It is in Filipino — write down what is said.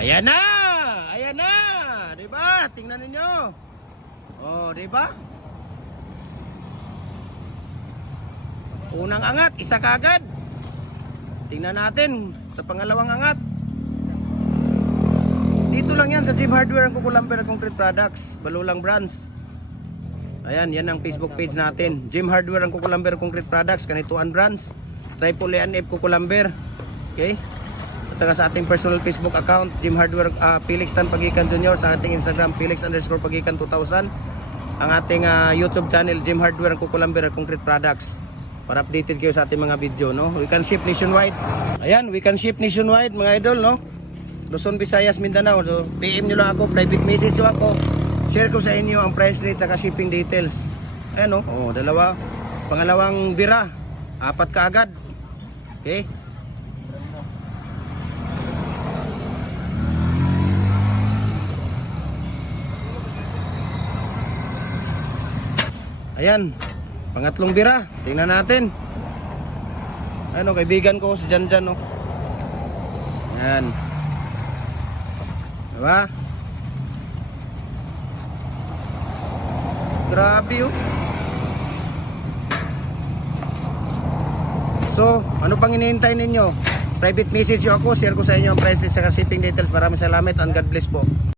Ayan na! Ayan na! Diba? Tingnan ninyo. Oh, diba? Unang angat, isa kagad. Tingnan natin sa pangalawang angat. Dito lang yan sa Jim Hardware ang Kukulamber Concrete Products, Balulang Branch. Ayan, yan ang Facebook page natin. Jim Hardware ang Kukulamber Concrete Products, Kanituan Branch, Triple ANF Kukulamber. Okay? At saka sa ating personal Facebook account, Jim Hardware Felix Tan Pagikan Jr. Sa ating Instagram, Felix_Pagikan 2000. Ang ating YouTube channel, Jim Hardware ang Kukulamber Concrete Products. Para updated kayo sa ating mga video, no? We can ship nationwide. Ayan, we can ship nationwide, mga idol, no? Luzon, Visayas, Mindanao. So, PM nyo lang ako, private message nyo ako. Share ko sa inyo ang price rate saka shipping details. Ayan, no? Oh, dalawa. Pangalawang bira. 4 kaagad. Okay? Ayan. Pangatlong bira. Tingnan natin. Ano, kaibigan ko si Janjan, no? Ayan. Diba? Grabe, oh. So, ano pang hinihintay ninyo? Private message nyo ako, share ko sa inyo ang price list sa shipping details. Maraming salamat and God bless po.